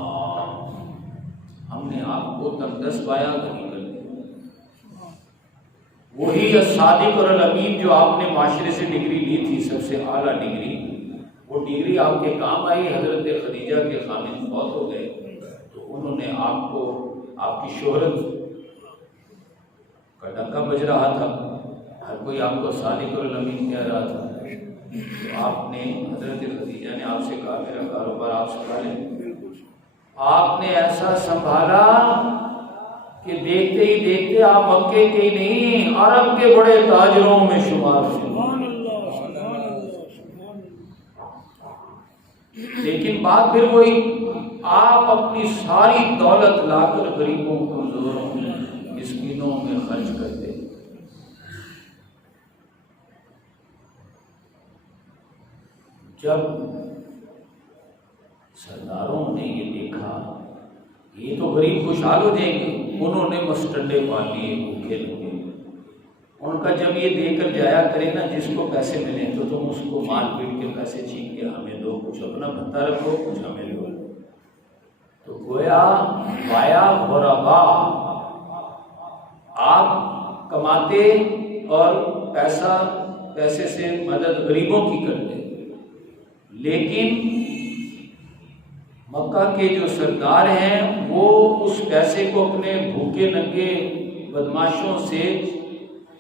ہم نے آپ کو تنگدست پایا، غنی کر دیا. وہی الصادق اور الامین جو آپ نے معاشرے سے ڈگری لی تھی، سب سے اعلیٰ ڈگری، وہ ڈگری آپ کے کام آئی. حضرت خدیجہ کے خامد فوت ہو گئے تو انہوں نے آپ کو، آپ کی شہرت کا ڈنکا بج رہا تھا، ہر کوئی آپ کو صادق اور الامین کہہ رہا تھا. تو آپ نے، حضرت خدیجہ نے آپ سے کہا میرا کاروبار آپ سنبھالیں. آپ نے ایسا سنبھالا کہ دیکھتے ہی دیکھتے آپ مکے کے ہی نہیں، عرب کے بڑے تاجروں میں شمار ہوئے. لیکن بات پھر وہی، آپ اپنی ساری دولت لا کر غریبوں، کمزوروں، مسکینوں میں خرچ کرتے. جب سرداروں نے یہ دیکھا یہ تو غریب خوشحال ہو جائیں گے، انہوں نے مسٹنڈے پال لیے، بھوکے لگے. ان کا جب یہ دے کر جایا کرے نا، جس کو پیسے ملیں تو تم اس کو مار پیٹ کے پیسے چھین کے ہمیں دو، کچھ اپنا بھتا رکھو، کچھ ہمیں دو. تو گویا وایا غربا، آپ کماتے اور پیسے سے مدد غریبوں کی کرتے. لیکن مکہ کے جو سردار ہیں وہ اس پیسے کو اپنے بھوکے ننگے بدماشوں سے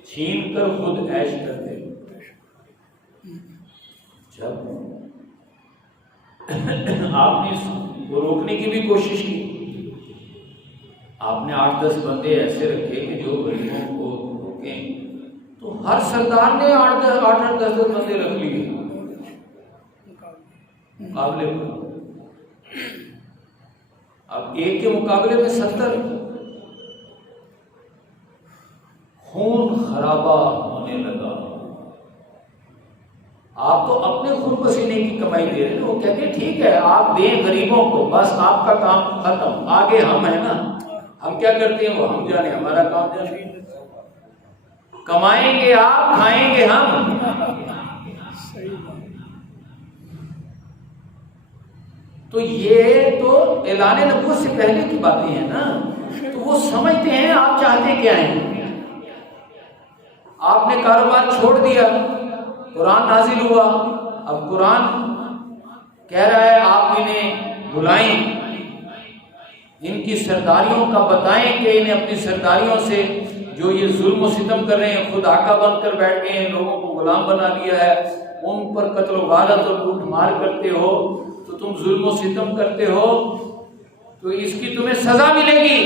چھین کر خود عیش کرتے. جب آپ نے اس کو روکنے کی بھی کوشش کی، آپ نے 8-10 بندے ایسے رکھے کہ جو غریبوں کو روکیں، تو ہر سردار نے 8-10 بندے رکھ لیے مقابلے پر. اب ایک کے مقابلے میں 70. خون خرابہ ہونے لگا. آپ تو اپنے خون پسینے کی کمائی دے رہے ہیں. وہ کہتے ہیں ٹھیک ہے آپ دیں غریبوں کو، بس آپ کا کام ختم، آگے ہم ہیں نا، ہم کیا کرتے ہیں وہ ہم جانے، ہمارا کام جانے. کمائیں گے آپ، کھائیں گے ہم. تو یہ تو اعلان نبوت سے پہلے کی باتیں ہیں نا. تو وہ سمجھتے ہیں آپ چاہتے کیا ہیں. آپ نے کاروبار چھوڑ دیا، قرآن نازل ہوا. اب قرآن کہہ رہا ہے آپ انہیں بلائیں، ان کی سرداریوں کا بتائیں کہ انہیں اپنی سرداریوں سے جو یہ ظلم و ستم کر رہے ہیں، خود آقا بن کر بیٹھ گئے ہیں، لوگوں کو غلام بنا لیا ہے، ان پر قتل و غارت اور لوٹ مار کرتے ہو، تو تم ظلم و ستم کرتے ہو. تو اس کی تمہیں سزا ملے گی۔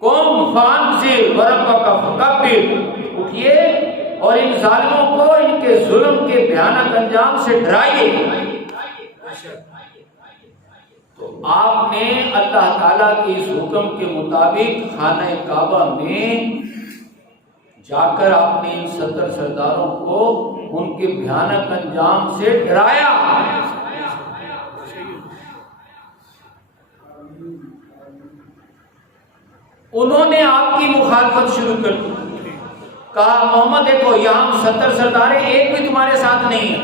قوم فانذر وربک فکبر، اٹھیے اور ان ظالموں کو ان کے ظلم کے بھیانک انجام سے ڈرائیے۔ تو آپ نے اللہ تعالیٰ کے اس حکم کے مطابق خانہ کعبہ میں جا کر آپ نے ان 70 سرداروں کو ان کے بھیانک انجام سے ڈرایا۔ انہوں نے آپ کی مخالفت شروع کر دی، کہا محمد دیکھو یہاں 70 سردار ہیں، ایک بھی تمہارے ساتھ نہیں ہے،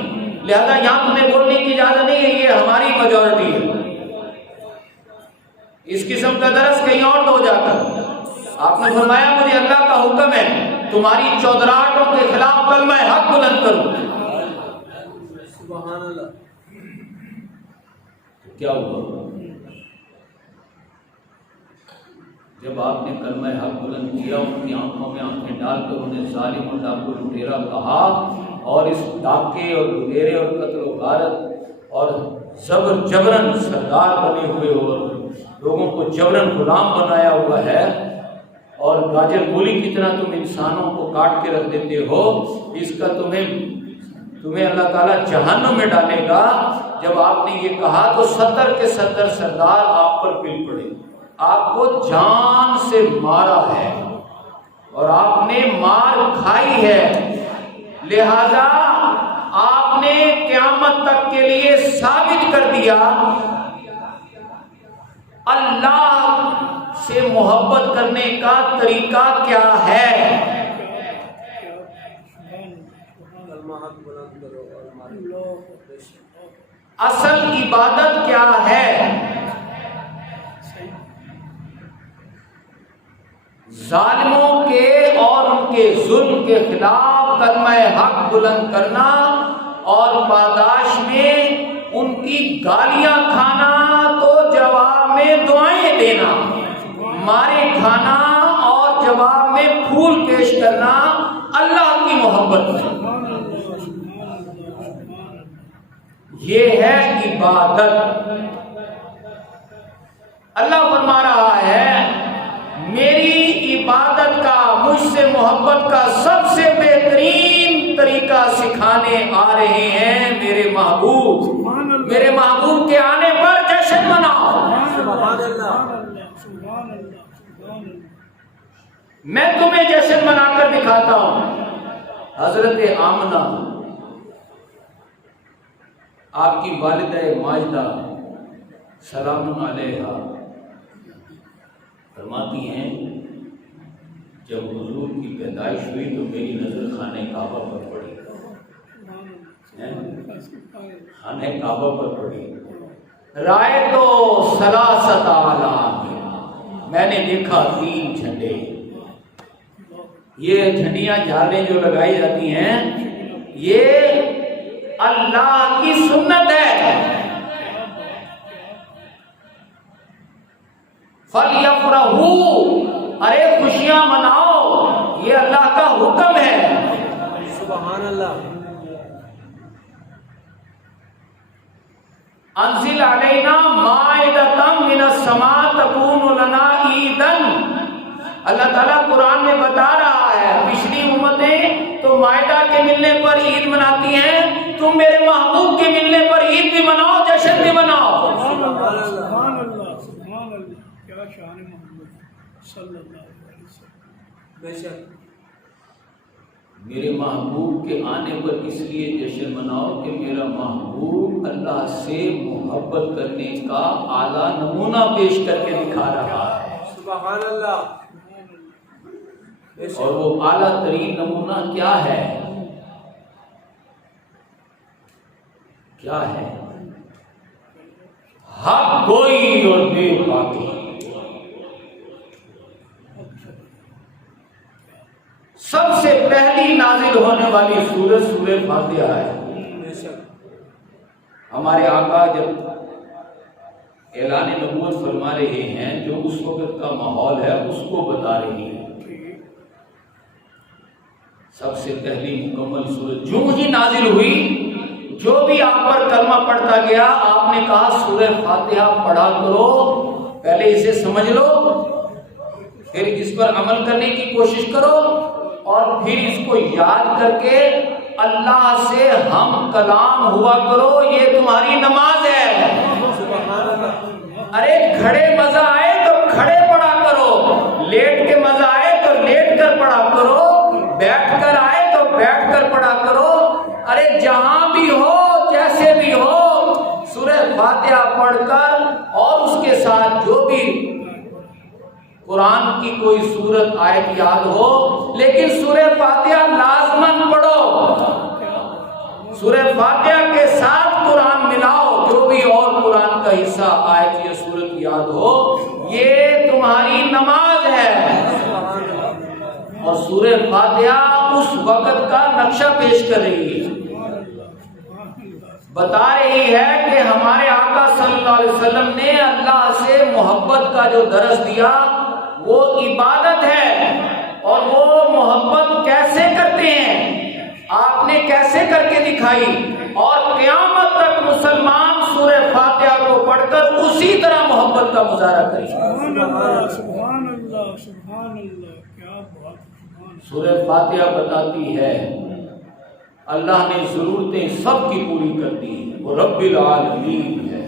لہذا یہاں تمہیں بولنے کی اجازت نہیں ہے، یہ ہماری میجورٹی ہے۔ اس قسم کا درس کہیں اور دو جا کر آپ نے فرمایا مجھے اللہ کا حکم ہے تمہاری چودراہٹوں کے خلاف کلمہ حق بلند کرو۔ سبحان اللہ۔ کیا ہوا جب آپ نے کلمہ حق بلند کیا؟ ان کی آنکھوں میں آنکھیں ڈال کر انہیں ظالم اور ڈاکو لٹیرا کہا، اور اس ڈاکے اور لٹیرے اور قتل و غارت اور جبرن سردار بنے ہوئے اور لوگوں کو جبرن غلام بنایا ہوا ہے، اور گاجر گولی کی طرح تم انسانوں کو کاٹ کے رکھ دیتے ہو، اس کا تمہیں اللہ تعالیٰ جہنم میں ڈالے گا۔ جب آپ نے یہ کہا تو 70 کے 70 سردار آپ پر پل پڑے، آپ کو جان سے مارا ہے اور آپ نے مار کھائی ہے، لہذا آپ نے قیامت تک کے لیے ثابت کر دیا اللہ سے محبت کرنے کا طریقہ کیا ہے۔ اصل عبادت کیا ہے؟ ظالموں کے اور ان کے ظلم کے خلاف کلمہ حق بلند کرنا اور پاداش میں ان کی گالیاں کھانا تو جواب میں دعائیں دینا، مارے کھانا اور جواب میں پھول پیش کرنا اللہ کی محبت میں، یہ ہے عبادت۔ اللہ فرما رہا ہے میری عبادت کا، مجھ سے محبت کا سب سے بہترین طریقہ سکھانے آ رہے ہیں میرے محبوب۔ میرے محبوب کے آنے پر جشن مناؤ۔ میں تمہیں جشن منا کر دکھاتا ہوں۔ حضرت آمنہ آپ کی والدہ ماجدہ سلام علیہا فرماتی ہیں جب حضور کی پیدائش ہوئی تو میری نظر خانہ کعبہ پر پڑی، خانہ کعبہ پر پڑی، رائے تو ثلاثت اعلام، میں نے دیکھا 3 جھنڈے۔ یہ جھنڈیاں جھالیں جو لگائی جاتی ہیں یہ اللہ کی سنت ہے۔ فَلْيَفْرَحُوا، ارے خوشیاں مناؤ، یہ اللہ کا حکم ہے۔ سبحان اللہ۔ انزل علینا مائدۃ من السماء تکون لنا عیدا، اللہ تعالیٰ قرآن میں بتا رہا ہے پچھلی امتیں تو مائدہ کے ملنے پر عید مناتی ہیں، تم میرے محبوب کے ملنے پر عید بھی مناؤ، جشن بھی مناؤ۔ سبحان اللہ، سبحان اللہ، کیا شان محمد صلی اللہ علیہ وسلم۔ بے شک میرے محبوب کے آنے پر اس لیے جشن مناؤ کہ میرا محبوب اللہ سے محبت کرنے کا اعلیٰ نمونہ پیش کر کے دکھا رہا ہے۔ سبحان اللہ۔ اور وہ اعلیٰ ترین نمونہ کیا ہے؟ کیا ہے؟ حق گوئی اور بے باکی۔ سب سے پہلی نازل ہونے والی سورت سورہ فاتحہ ہے۔ ہمارے آقا جب اعلان نبوت فرما رہے ہیں جو اس وقت کا ماحول ہے اس کو بتا رہی ہے۔ سب سے پہلی مکمل سورت جو ہی نازل ہوئی جو بھی آپ پر کلمہ پڑھتا گیا آپ نے کہا سورہ فاتحہ پڑھا کرو، پہلے اسے سمجھ لو، پھر اس پر عمل کرنے کی کوشش کرو، اور پھر اس کو یاد کر کے اللہ سے ہم کلام ہوا کرو، یہ تمہاری نماز ہے۔ ارے کھڑے مزہ آئے تو کھڑے پڑھا کرو، لیٹ کے مزہ آئے تو لیٹ کر پڑھا کرو، بیٹھ کر آئے تو بیٹھ کر پڑھا کرو، ارے جہاں بھی ہو جیسے بھی ہو سورہ فاتحہ پڑھ کر، اور اس کے ساتھ جو بھی قرآن کی کوئی سورت آیت یاد ہو، لیکن سورہ فاتحہ لازماً پڑھو، سورہ فاتحہ کے ساتھ قرآن ملاؤ، جو بھی اور قرآن کا حصہ آیت یا سورت یاد ہو، یہ تمہاری نماز ہے۔ اور سورہ فاتحہ اس وقت کا نقشہ پیش کر رہی ہے، بتا رہی ہے کہ ہمارے آقا صلی اللہ علیہ وسلم نے اللہ سے محبت کا جو درس دیا وہ عبادت ہے، اور وہ محبت کیسے کرتے ہیں آپ نے کیسے کر کے دکھائی، اور قیامت تک مسلمان سورہ فاتحہ کو پڑھ کر اسی طرح محبت کا مظاہرہ کریں۔ سبحان اللہ سبحان اللہ سبحان اللہ، کیا بات۔ سورہ فاتحہ بتاتی ہے اللہ نے ضرورتیں سب کی پوری کر دی، وہ رب العالمین ہے،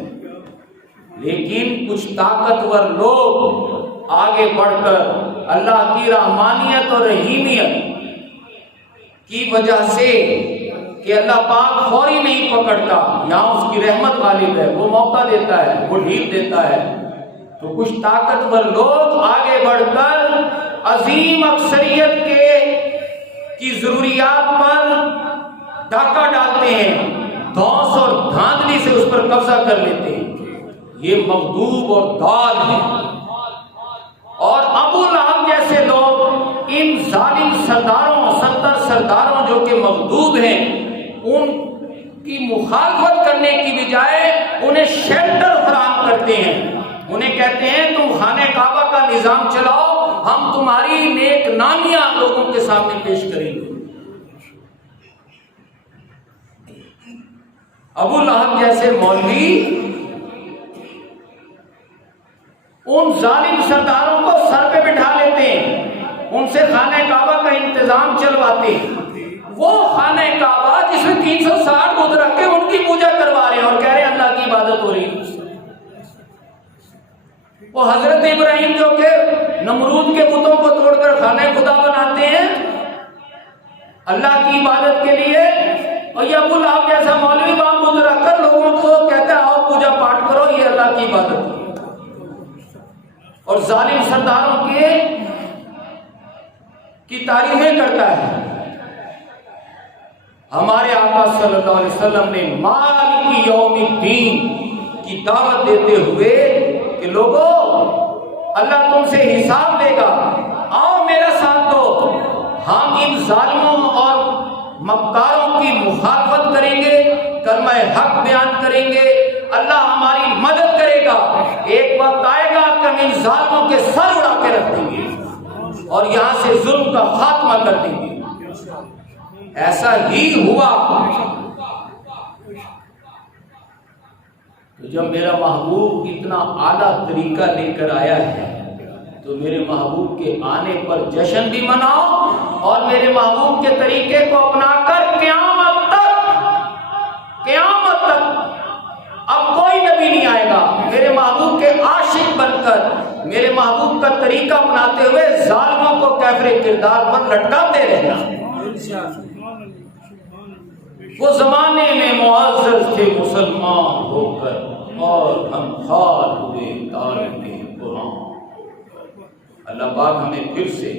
لیکن کچھ طاقتور لوگ آگے بڑھ کر اللہ کی رحمانیت اور رحیمیت کی وجہ سے کہ اللہ پاک فوری نہیں پکڑتا، یہاں اس کی رحمت غالب ہے، وہ موقع دیتا ہے، وہ ڈھیل دیتا ہے، تو کچھ طاقتور لوگ آگے بڑھ کر عظیم اکثریت کی ضروریات پر ڈاکہ ڈالتے ہیں، دھوس اور دھاندلی سے اس پر قبضہ کر لیتے ہیں، یہ مغضوب اور ضال ہیں۔ اور ابو لہب جیسے لوگ ان ظالم سرداروں 70 سرداروں جو کہ مغضوب ہیں ان کی مخالفت کرنے کی بجائے انہیں شیلٹر فراہم کرتے ہیں، انہیں کہتے ہیں تم خانہ کعبہ کا نظام چلاؤ، ہم تمہاری نیک نامیاں لوگوں کے سامنے پیش کریں گے۔ ابو لہب جیسے مولوی ان ظالم سرداروں کو سر پہ بٹھا لیتے ہیں، ان سے خانہ کعبہ کا انتظام چلواتے ہیں، وہ خانہ کعبہ جس میں 360 بت رکھ کے ان کی پوجا کروا رہے ہیں اور کہہ رہے ہیں اللہ کی عبادت ہو رہی ہے۔ وہ حضرت ابراہیم جو کہ نمرود کے بتوں کو توڑ کر خانہ خدا بناتے ہیں اللہ کی عبادت کے لیے، اور یہ ابو لہب جیسا مولوی وہاں بت رکھ کر لوگوں کو کہتا ہے آؤ پوجا پاٹ کرو، یہ اللہ کی عبادت ہے، اور ظالم سرداروں کی تعریفیں کرتا ہے۔ ہمارے آقا صلی اللہ علیہ وسلم نے مالک یوم الدین کی دعوت دیتے ہوئے کہ لوگوں اللہ تم سے حساب لے گا، آؤ میرا ساتھ دو، ہم ان ظالموں اور مکاروں کی مخالفت کریں گے، کلمہ حق بیان کریں گے، اللہ ہماری مدد کرے گا، ایک وقت آئے گا کہ ہم ان ظالموں کے سر اڑا کے رکھ دیں گے اور یہاں سے ظلم کا خاتمہ کر دیں گے۔ ایسا ہی ہوا۔ تو جب میرا محبوب اتنا اعلیٰ طریقہ لے کر آیا ہے تو میرے محبوب کے آنے پر جشن بھی مناؤ، اور میرے محبوب کے طریقے کو اپنا کر قیامت تک اب کوئی نبی نہیں آئے گا میرے محبوب کے عاشق بن کر میرے محبوب کا طریقہ اپناتے ہوئے ظالموں کو کافر کردار پر لٹکاتے رہنا۔ وہ زمانے میں معزز تھے مسلمان ہو کر، اور ہم خار ہوئے طالب قرآن۔ اللہ پاک ہمیں پھر سے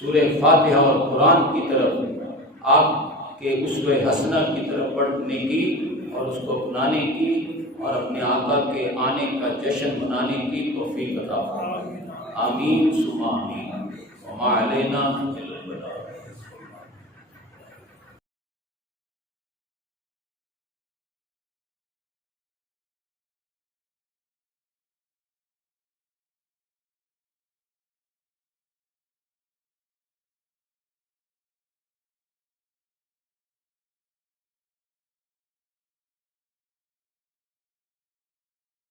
سورہ فاتحہ اور قرآن کی طرف آپ کے اسوہ حسنہ کی طرف بڑھنے کی اور اس کو اپنانے کی اور اپنے آقا کے آنے کا جشن منانے کی توفیق عطا فرمائے۔ آمین ثم آمین۔ وما علینا